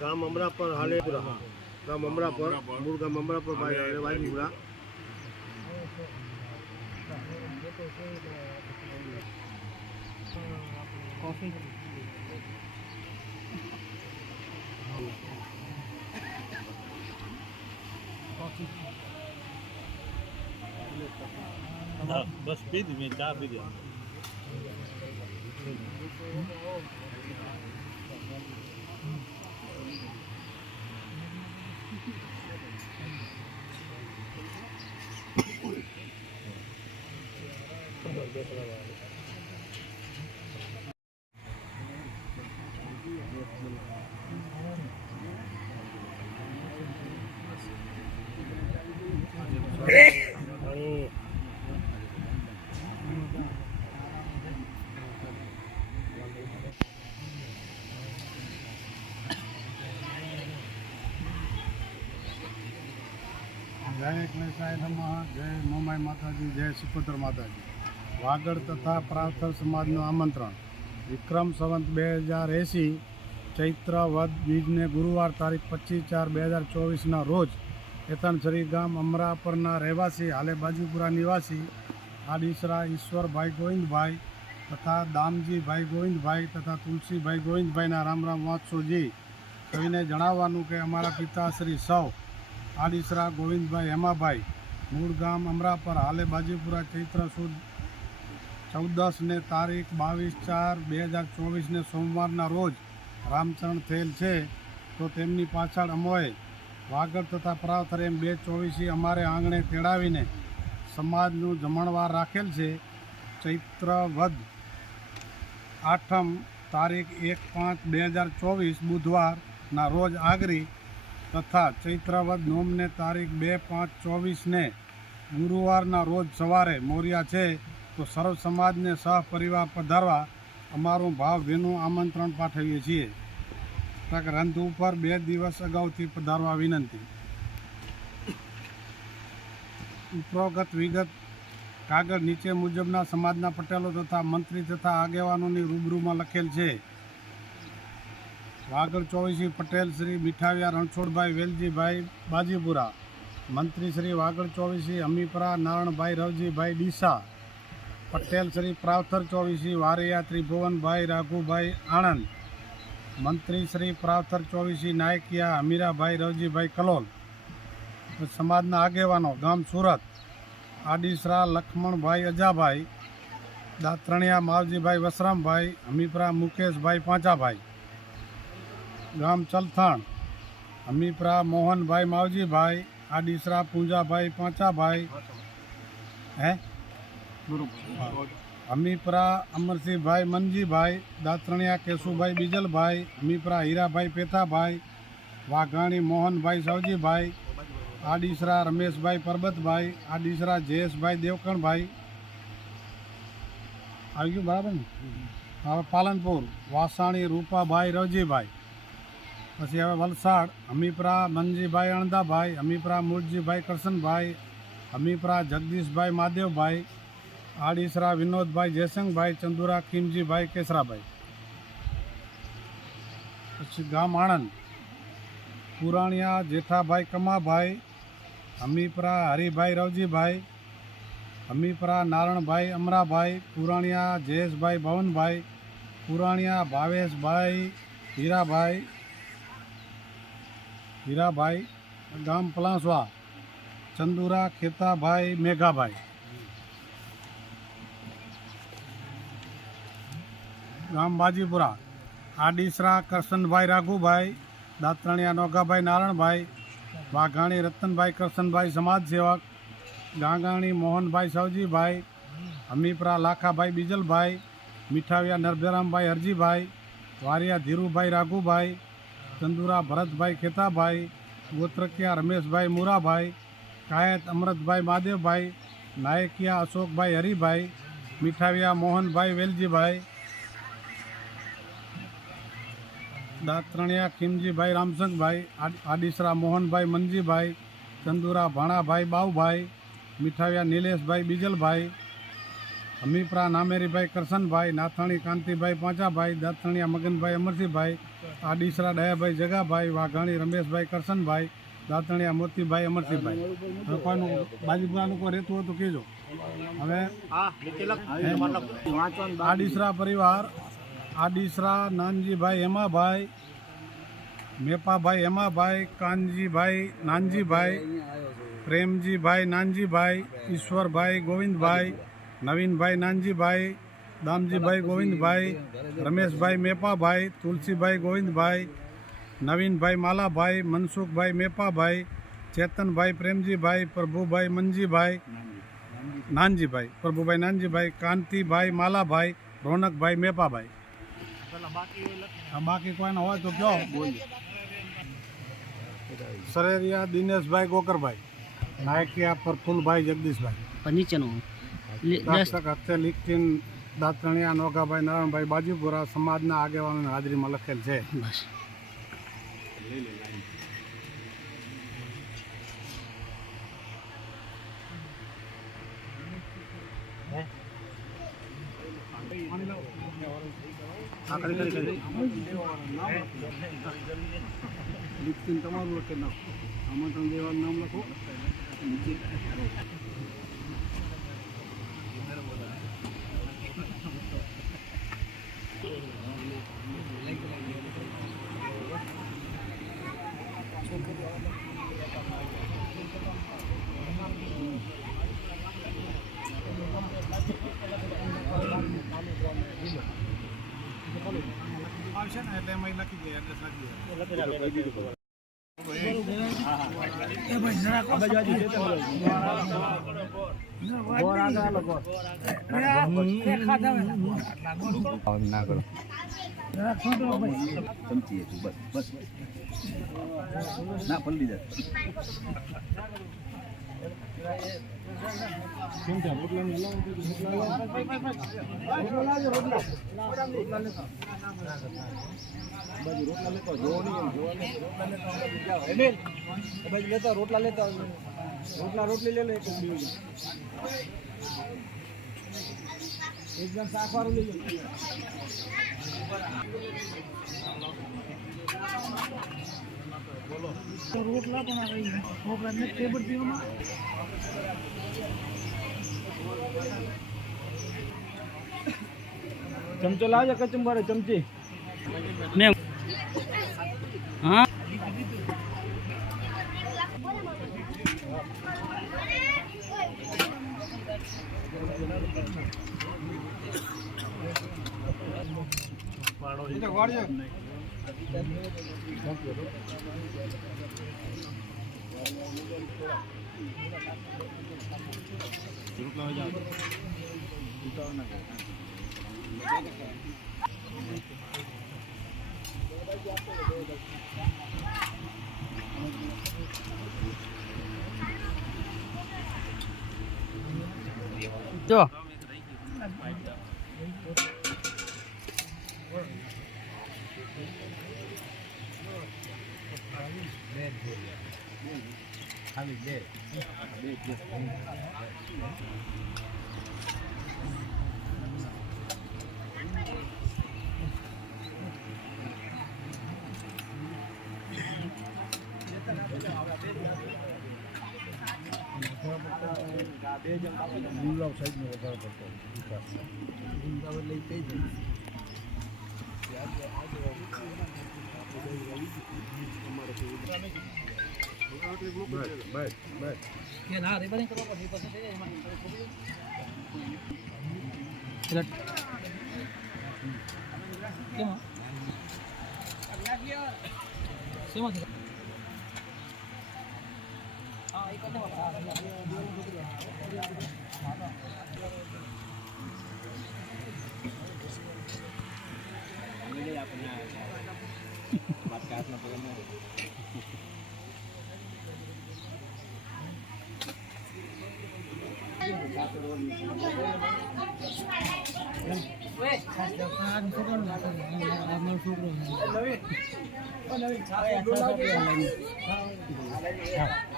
ગામ અમરાપર હાલેપુરા, ગામ અમરાપર, મૂળ ગામ અમરાપર ભાઈ વાજીપુરા. કોફી બસ પીધી મેં ચા પીધી. જય એકલેશાય નમઃ, જય મોમાઈ માતાજી, જય સુપુત્ર માતાજી. વાગડ તથા પ્રાર્થક સમાજનું આમંત્રણ. વિક્રમ સંવત 2080 ચૈત્ર વદ બીજને ગુરુવાર તારીખ 25/4/2024ના રોજ એતનસરી ગામ અમરાપરના રહેવાસી હાલે બાજીપુરા નિવાસી આડીસરા ઈશ્વરભાઈ ગોવિંદભાઈ તથા દામજીભાઈ ગોવિંદભાઈ તથા તુલસીભાઈ ગોવિંદભાઈના રામ રામ વાંચોજી. કહીને જણાવવાનું કે અમારા પિતાશ્રી સૌ આડીસરા ગોવિંદભાઈ હેમાભાઈ, મૂળ ગામ અમરાપર, હાલે બાજીપુરા, ચૈત્ર સુદ 14 ને તારીખ 22/4/2024ને સોમવારના રોજ રામચરણ થયેલ છે. તો તેમની પાછળ અમોએ વાગડ તથા પરાવથર એમ 224 અમારે આંગણે તેડાવીને સમાજનું જમણવાર રાખેલ છે. ચૈત્ર વદ 8મ તારીખ 1/5/2024 બુધવારના રોજ આગરી તથા ચૈત્રવદ નોમને તારીખ 2/5/24ને ગુરુવારના રોજ સવારે મોરિયા છે. તો સર્વ સમાજને સહપરિવાર પધારવા અમારું ભાવભીનું આમંત્રણ પાઠવીએ છીએ. રંધ ઉપર 2 દિવસ અગાઉથી પધારવા વિનંતી. ઉપરોક્ત વિગત કાગળ નીચે મુજબના સમાજના પટેલો તથા મંત્રી તથા આગેવાનોની રૂબરૂમાં લખેલ છે. વાગડ 24 પટેલ શ્રી મીઠાવિયા રણછોડભાઈ વેલજીભાઈ બાજીપુરા, મંત્રી શ્રી વાગડ 24 અમીપરા નારણભાઈ રવજીભાઈ ડીસા, પટેલ શ્રી પ્રાવથર 24 વારિયા ત્રિભુવનભાઈ રાઘુભાઈ આણંદ, મંત્રી શ્રી પ્રાવથર 24 નાયકિયા અમીરાભાઈ રવજીભાઈ કલોલ. સમાજના આગેવાનો ગામ સુરત આડીસરા લક્ષ્મણભાઈ અજાભાઈ, દાત્રણિયા માવજીભાઈ વસરામભાઈ, અમીપરા મુકેશભાઈ પાંચાભાઈ, ગામ ચલથાણ અમીપરા મોહનભાઈ માવજીભાઈ, આડીસરા પૂંજાભાઈ પાંચાભાઈ, અમીપરા અમરસિંહભાઈ મનજીભાઈ, દાત્રણિયા કેશુભાઈ બીજલભાઈ, અમીપરા હીરાભાઈ પેથાભાઈ, વાઘાણી મોહનભાઈ સવજીભાઈ, આડીસરા રમેશભાઈ પરબતભાઈ, આડીસરા જયેશભાઈ દેવકણભાઈ. આવી ગયું બરાબર ને? હવે પાલનપુર વાસાણી રૂપાભાઈ રવજીભાઈ. પછી હવે વલસાડ અમીપરા મનજીભાઈ અણદાભાઈ, અમીપરા મૂળજીભાઈ કરશનભાઈ, અમીપરા જગદીશભાઈ માદેવભાઈ, આડીસરા વિનોદભાઈ જયસંગભાઈ, ચંદુરા ખીમજીભાઈ કેસરાભાઈ. પછી ગામ આણંદ પુરાણિયા જેઠાભાઈ કમાભાઈ, અમીપરા હરિભાઈ રવજીભાઈ, અમીપરા નારણભાઈ અમરાભાઈ, પુરાણિયા જયેશભાઈ ભવનભાઈ, પુરાણિયા ભાવેશભાઈ હીરાભાઈ, ગામ પલાસવા ચંદુરા ખેતાભાઈ મેઘાભાઈ. ગામ બાજીપુરા આડીસરા કરશનભાઈ રાઘુભાઈ, દાત્રણિયા નોગાભાઈ નારણભાઈ, વાઘાણી રતનભાઈ કરશનભાઈ સમાજસેવક, ગાંગાણી મોહનભાઈ સવજીભાઈ, અમીપરા લાખાભાઈ બીજલભાઈ, મીઠાવિયા નરભેરામભાઈ હરજીભાઈ, વારિયા ધીરુભાઈ રાઘુભાઈ, ચંદુરા ભરતભાઈ ખેતાભાઈ, ગોત્રકિયા રમેશભાઈ મુરાભાઈ, કાયત અમરતભાઈ માદેવભાઈ, નાયકિયા અશોકભાઈ હરિભાઈ, મીઠાવિયા મોહનભાઈ વેલજીભાઈ, દાત્રણિયા ખીમજીભાઈ રામસંગભાઈ, આડીસરા મોહનભાઈ મનજીભાઈ, ચંદુરા ભાણાભાઈ બાઉભાઈ, મીઠાવિયા નિલેશભાઈ બીજલભાઈ, અમીપરા નામેરીભાઈ કરશનભાઈ, નાથાણી કાંતિભાઈ પાંચાભાઈ, દાત્રણિયા મગનભાઈ અમરસિંહભાઈ, આડીસરા દયાભાઈ જગાભાઈ, વાઘાણી રમેશભાઈ કરશનભાઈ, દાતણિયા મોતીભાઈ અમરસિંહભાઈ. હવે કોઈનું બાજીપુરાનું કોઈ રહેતું હોય તો કહેજો. હવે આડીસરા પરિવાર, આડીસરા નાનજીભાઈ હેમાભાઈ, મેપાભાઈ હેમાભાઈ, કાનજીભાઈ નાનજીભાઈ, પ્રેમજીભાઈ નાનજીભાઈ, ઈશ્વરભાઈ ગોવિંદભાઈ, નવીનભાઈ નાનજીભાઈ, દામજીભાઈ ગોવિંદભાઈ, રમેશભાઈ મેપાભાઈ, તુલસીભાઈ ગોવિંદભાઈ, નવીનભાઈ માલાભાઈ, મનસુખભાઈ મેપાભાઈ, ચેતનભાઈ પ્રેમજીભાઈ, પ્રભુભાઈ મંજીભાઈ નાનજીભાઈ, પ્રભુભાઈ નાનજીભાઈ, કાંતિભાઈ માલાભાઈ, રોનકભાઈ મેપાભાઈ. બાકી કોઈના હોય તો કયો. સરેરિયા દિનેશભાઈ ગોકરભાઈ, નાયકિયા પ્રફુલભાઈ જગદીશભાઈ. નીચેનું હસ્તે લીકટીન દાતણિયા નોગાભાઈ નારાયણભાઈ બાજીપુરા સમાજના આગેવાનોની હાજરીમાં લખેલ છે. બસ લીકટીન તમારું લખી નાખો. આમંત્રણ દેવાનું નામ લખો. આવશે ને એટલે એમાં લખી દે, એડ્રેસ લખી દે. રોટલા લેતા રોટલી લે લો. એકદમ શાકવાળું લઈ રોટલા પણ ટેબલ પીવામાં ચમચો લાવજો. કચુંબર ચમચી ને હા જો ગુલાબ સાઈડનો વધારે પડતો વિકાસ લઈ થઈ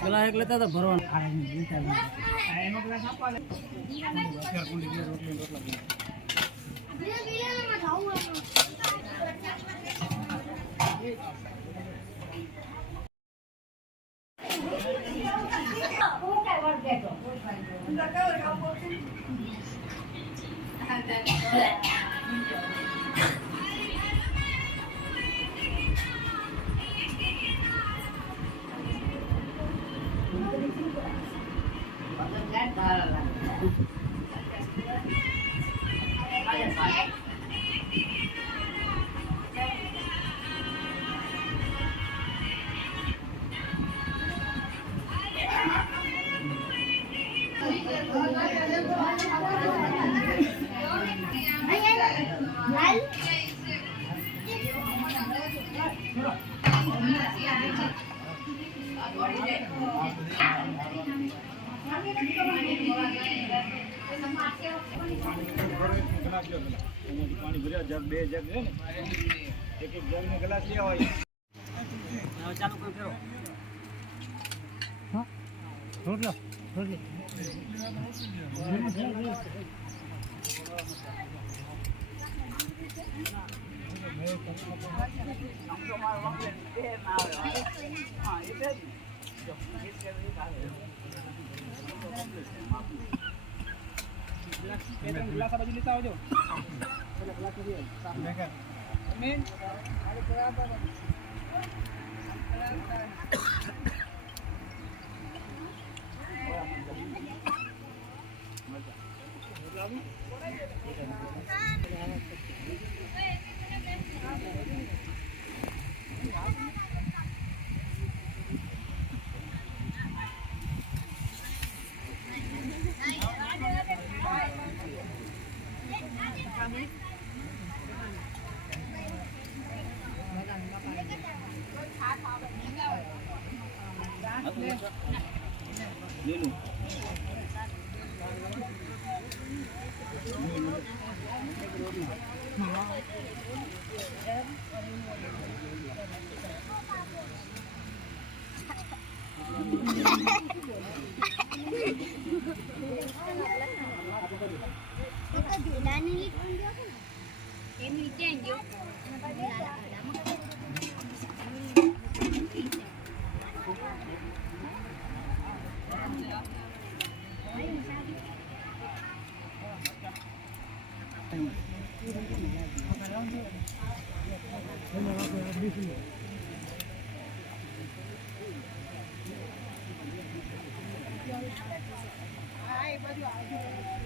પેલા એક લેતા હતા ભરવાનું પાણી ભર્યા જગ બે જગ છે ને એક એક જગ ને ગ્લાસ લેવા હવે ચાલુ કરો ફેરો રોટલો રોટલી ગ્લાસ બાજુ લેતા આવજો લીલું હા એ બધું